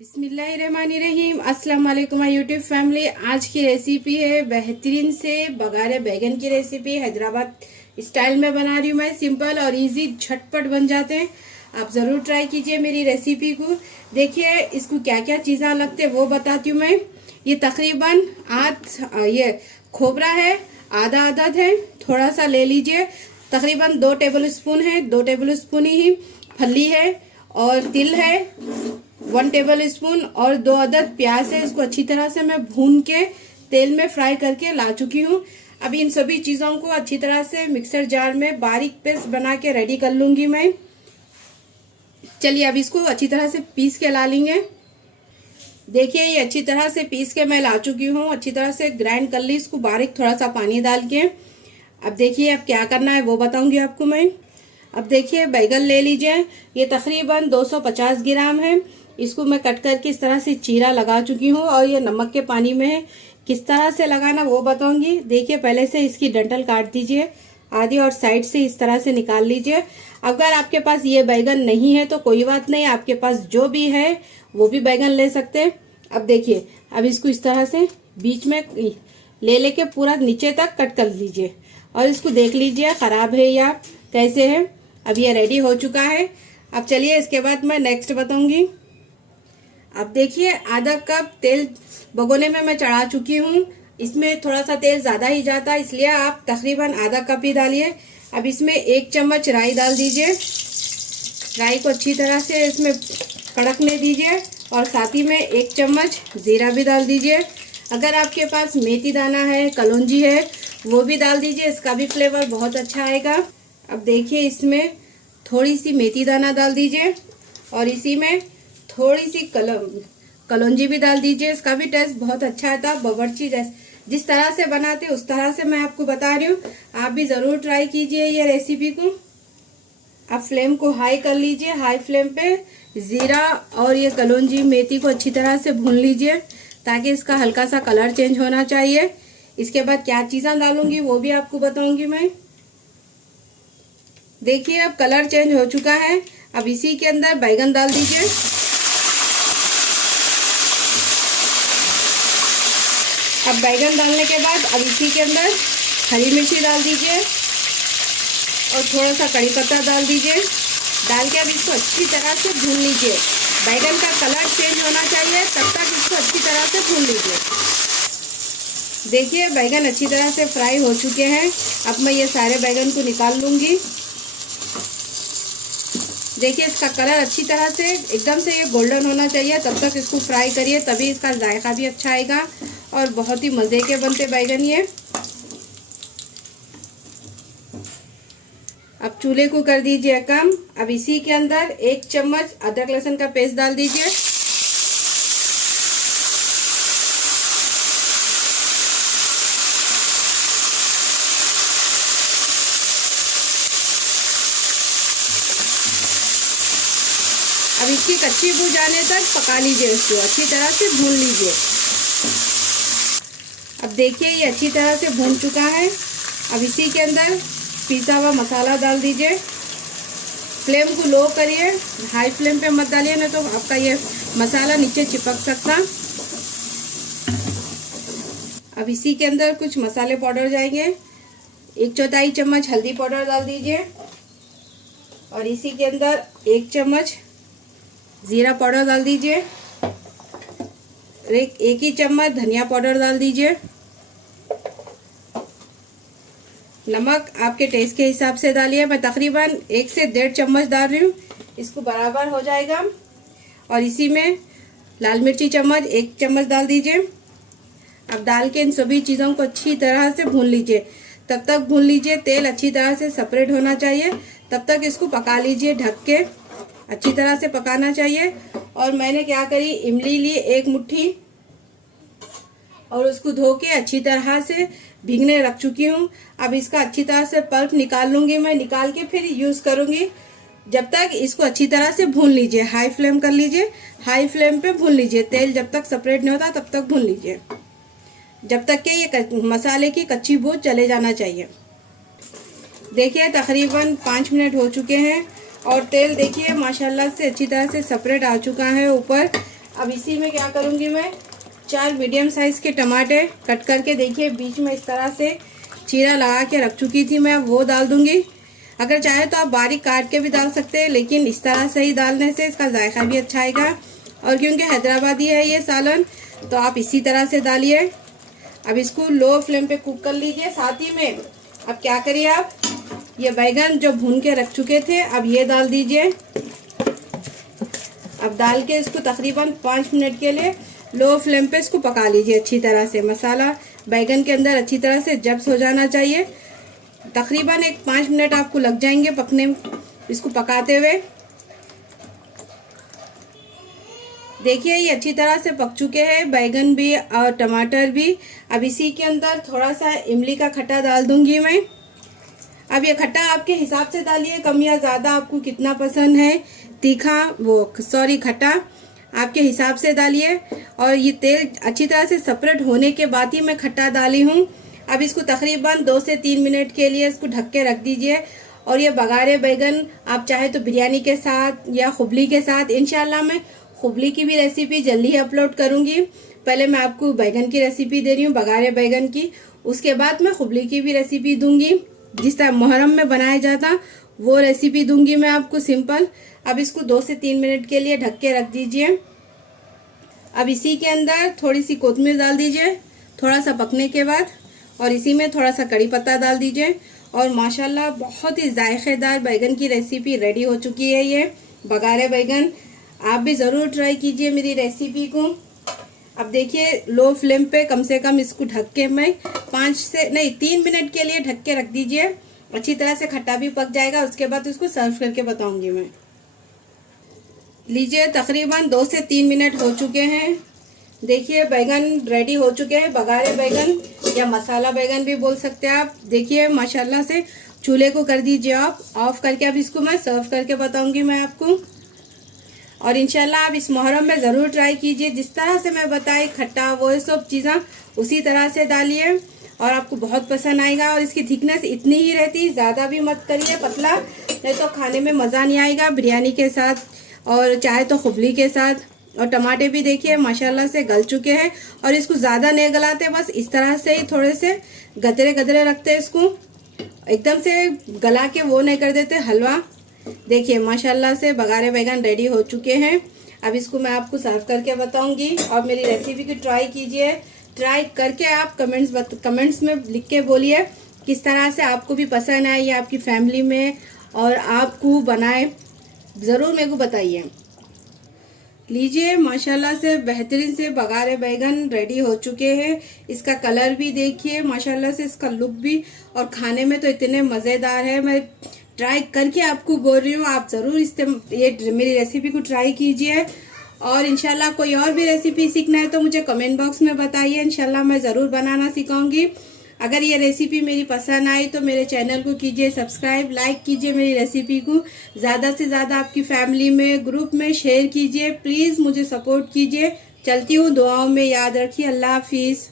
बिस्मिल्लाहिर्रहमानिर्रहीम। अस्सलाम वालेकुम माय यूट्यूब फैमिली। आज की रेसिपी है बेहतरीन से बघारे बैगन की रेसिपी। हैदराबाद स्टाइल में बना रही हूँ मैं। सिंपल और इजी झटपट बन जाते हैं। आप ज़रूर ट्राई कीजिए मेरी रेसिपी को। देखिए इसको क्या क्या चीज़ें लगते हैं वो बताती हूँ मैं। ये तकरीबन ये खोबरा है, आधा अदद है, थोड़ा सा ले लीजिए। तकरीबन 2 टेबल स्पून है, 2 टेबल स्पून ही फली है। और तिल है 1 टेबल स्पून। और 2 अदद प्याज है। इसको अच्छी तरह से मैं भून के तेल में फ्राई करके ला चुकी हूँ। अब इन सभी चीज़ों को अच्छी तरह से मिक्सर जार में बारीक पेस्ट बना के रेडी कर लूंगी मैं। चलिए अब इसको अच्छी तरह से पीस के ला लेंगे। देखिए ये अच्छी तरह से पीस के मैं ला चुकी हूँ। अच्छी तरह से ग्राइंड कर ली इसको बारीक, थोड़ा सा पानी डाल के। अब देखिए अब क्या करना है वो बताऊंगी आपको मैं। अब देखिए बैगन ले लीजिए। ये तकरीबन 250 ग्राम है। इसको मैं कट करके इस तरह से चीरा लगा चुकी हूँ और ये नमक के पानी में है। किस तरह से लगाना वो बताऊंगी। देखिए पहले से इसकी डंठल काट दीजिए आधी और साइड से इस तरह से निकाल लीजिए। अगर आपके पास ये बैगन नहीं है तो कोई बात नहीं, आपके पास जो भी है वो भी बैगन ले सकते हैं। अब देखिए अब इसको इस तरह से बीच में ले लेके पूरा नीचे तक कट कर लीजिए और इसको देख लीजिए खराब है या कैसे है। अब ये रेडी हो चुका है। अब चलिए इसके बाद मैं नेक्स्ट बताऊंगी। अब देखिए आधा कप तेल भगोने में मैं चढ़ा चुकी हूँ। इसमें थोड़ा सा तेल ज़्यादा ही जाता है, इसलिए आप तकरीबन आधा कप ही डालिए। अब इसमें 1 चम्मच राई डाल दीजिए। राई को अच्छी तरह से इसमें कड़कने दीजिए और साथ ही में 1 चम्मच ज़ीरा भी डाल दीजिए। अगर आपके पास मेथी दाना है, कलौंजी है, वो भी डाल दीजिए, इसका भी फ्लेवर बहुत अच्छा आएगा। अब देखिए इसमें थोड़ी सी मेथी दाना डाल दीजिए और इसी में थोड़ी सी कलौंजी भी डाल दीजिए, इसका भी टेस्ट बहुत अच्छा आता है। बावर्ची जिस तरह से बनाते उस तरह से मैं आपको बता रही हूँ। आप भी ज़रूर ट्राई कीजिए ये रेसिपी को। अब फ्लेम को हाई कर लीजिए। हाई फ्लेम पे ज़ीरा और ये कलौंजी मेथी को अच्छी तरह से भून लीजिए ताकि इसका हल्का सा कलर चेंज होना चाहिए। इसके बाद क्या चीज़ें डालूंगी वो भी आपको बताऊंगी मैं। देखिए अब कलर चेंज हो चुका है। अब इसी के अंदर बैगन डाल दीजिए। अब बैगन डालने के बाद अब इसी के अंदर हरी मिर्ची डाल दीजिए और थोड़ा सा कड़ी पत्ता डाल दीजिए। डाल के अब इसको अच्छी तरह से भून लीजिए। बैगन का कलर चेंज होना चाहिए तब तक इसको अच्छी तरह से भून लीजिए। देखिए बैगन अच्छी तरह से फ्राई हो चुके हैं। अब मैं ये सारे बैगन को निकाल लूँगी। देखिए इसका कलर अच्छी तरह से एकदम से ये गोल्डन होना चाहिए, तब तक इसको फ्राई करिए, तभी इसका जायका भी अच्छा आएगा और बहुत ही मज़े के बनते बैगन ये। अब चूल्हे को कर दीजिए कम। अब इसी के अंदर 1 चम्मच अदरक लहसुन का पेस्ट डाल दीजिए। अब इसकी कच्ची बू जाने तक पका लीजिए, इसको अच्छी तरह से भून लीजिए। अब देखिए ये अच्छी तरह से भून चुका है। अब इसी के अंदर पिसा हुआ मसाला डाल दीजिए। फ्लेम को लो करिए, हाई फ्लेम पे मत डालिए, नहीं तो आपका ये मसाला नीचे चिपक सकता। अब इसी के अंदर कुछ मसाले पाउडर जाएंगे। 1/4 चम्मच हल्दी पाउडर डाल दीजिए और इसी के अंदर 1 चम्मच ज़ीरा पाउडर डाल दीजिए। एक ही चम्मच धनिया पाउडर डाल दीजिए। नमक आपके टेस्ट के हिसाब से डालिए। मैं तकरीबन 1 से 1.5 चम्मच डाल रही हूँ, इसको बराबर हो जाएगा। और इसी में लाल मिर्ची चम्मच 1 चम्मच डाल दीजिए। अब डाल के इन सभी चीज़ों को अच्छी तरह से भून लीजिए। तब तक भून लीजिए तेल अच्छी तरह से सेपरेट होना चाहिए, तब तक इसको पका लीजिए। ढक के अच्छी तरह से पकाना चाहिए। और मैंने क्या करी, इमली ली 1 मुट्ठी और उसको धो के अच्छी तरह से भीगने रख चुकी हूँ। अब इसका अच्छी तरह से पल्प निकाल लूँगी मैं। निकाल के फिर यूज़ करूँगी। जब तक इसको अच्छी तरह से भून लीजिए, हाई फ्लेम कर लीजिए। हाई फ्लेम पे भून लीजिए। तेल जब तक सेपरेट नहीं होता तब तक भून लीजिए, जब तक कि ये मसाले की कच्ची बू चले जाना चाहिए। देखिए तकरीबन 5 मिनट हो चुके हैं और तेल देखिए माशाल्लाह से अच्छी तरह से सेपरेट आ चुका है ऊपर। अब इसी में क्या करूँगी मैं, 4 मीडियम साइज़ के टमाटर कट करके देखिए बीच में इस तरह से चीरा लगा के रख चुकी थी मैं, वो डाल दूँगी। अगर चाहे तो आप बारीक काट के भी डाल सकते हैं, लेकिन इस तरह से ही डालने से इसका जायका भी अच्छा आएगा। और क्योंकि हैदराबादी है ये सालन, तो आप इसी तरह से डालिए। अब इसको लो फ्लेम पे कुक कर लीजिए। साथ ही में अब क्या करिए, आप ये बैगन जो भून के रख चुके थे अब ये डाल दीजिए। अब डाल के इसको तकरीबन 5 मिनट के लिए लो फ्लेम पे इसको पका लीजिए अच्छी तरह से। मसाला बैगन के अंदर अच्छी तरह से जब्स हो जाना चाहिए। तकरीबन 5 मिनट आपको लग जाएंगे पकने में, इसको पकाते हुए। देखिए ये अच्छी तरह से पक चुके हैं बैगन भी और टमाटर भी। अब इसी के अंदर थोड़ा सा इमली का खट्टा डाल दूंगी मैं। अब ये खट्टा आपके हिसाब से डालिए, कम या ज़्यादा, आपको कितना पसंद है तीखा, खट्टा आपके हिसाब से डालिए। और ये तेल अच्छी तरह से सेपरेट होने के बाद ही मैं खट्टा डाली हूँ। अब इसको तकरीबन 2 से 3 मिनट के लिए इसको ढक के रख दीजिए। और ये बघारे बैगन आप चाहे तो बिरयानी के साथ या खुबली के साथ, इंशाल्लाह मैं खुबली की भी रेसिपी जल्दी ही अपलोड करूँगी। पहले मैं आपको बैगन की रेसिपी दे रही हूँ, बघारे बैगन की, उसके बाद मैं खुबली की भी रेसिपी दूंगी, जिस तरह मुहर्रम में बनाया जाता वो रेसिपी दूंगी मैं आपको सिंपल। अब इसको 2 से 3 मिनट के लिए ढक के रख दीजिए। अब इसी के अंदर थोड़ी सी कोतमीर डाल दीजिए थोड़ा सा पकने के बाद, और इसी में थोड़ा सा कड़ी पत्ता डाल दीजिए। और माशाल्लाह बहुत ही जायकेदार बैगन की रेसिपी रेडी हो चुकी है। ये बघारे बैगन आप भी ज़रूर ट्राई कीजिए मेरी रेसिपी को। अब देखिए लो फ्लेम पे कम से कम इसको ढक के मैं 3 मिनट के लिए ढक के रख दीजिए। अच्छी तरह से खट्टा भी पक जाएगा, उसके बाद इसको सर्व करके बताऊंगी मैं। लीजिए तकरीबन 2 से 3 मिनट हो चुके हैं। देखिए बैगन रेडी हो चुके हैं, बघारे बैगन या मसाला बैगन भी बोल सकते हैं आप। देखिए माशाल्लाह से चूल्हे को कर दीजिए आप ऑफ करके। अब इसको मैं सर्व करके बताऊंगी मैं आपको। और इंशाल्लाह आप इस मुहर्रम में ज़रूर ट्राई कीजिए, जिस तरह से मैं बताई खट्टा वो सब चीज़ें उसी तरह से डालिए और आपको बहुत पसंद आएगा। और इसकी थिकनेस इतनी ही रहती, ज़्यादा भी मत करिए पतला, नहीं तो खाने में मज़ा नहीं आएगा बिरयानी के साथ और चाहे तो खुबली के साथ। और टमाटे भी देखिए माशाल्लाह से गल चुके हैं। और इसको ज़्यादा नहीं गलाते, बस इस तरह से ही थोड़े से गदरे गदरे रखते हैं इसको, एकदम से गला के वो नहीं कर देते हलवा। देखिए माशाल्लाह से बघारे बैगन रेडी हो चुके हैं। अब इसको मैं आपको सर्व करके बताऊंगी और मेरी रेसिपी की ट्राई कीजिए। ट्राई करके आप कमेंट्स में लिख के बोलिए किस तरह से आपको भी पसंद आए या आपकी फैमिली में, और आपको बनाए ज़रूर मेरे को बताइए। लीजिए माशाल्लाह से बेहतरीन से बघारे बैगन रेडी हो चुके हैं। इसका कलर भी देखिए माशाल्लाह से, इसका लुक भी, और खाने में तो इतने मज़ेदार है। मैं ट्राई करके आपको बोल रही हूँ, आप ज़रूर ये मेरी रेसिपी को ट्राई कीजिए। और इंशाल्लाह कोई और भी रेसिपी सीखना है तो मुझे कमेंट बॉक्स में बताइए, इंशाल्लाह मैं ज़रूर बनाना सिखाऊंगी। अगर ये रेसिपी मेरी पसंद आई तो मेरे चैनल को कीजिए सब्सक्राइब, लाइक कीजिए मेरी रेसिपी को, ज़्यादा से ज़्यादा आपकी फैमिली में, ग्रुप में शेयर कीजिए। प्लीज़ मुझे सपोर्ट कीजिए। चलती हूँ, दुआओं में याद रखिए। अल्लाह हाफिज़।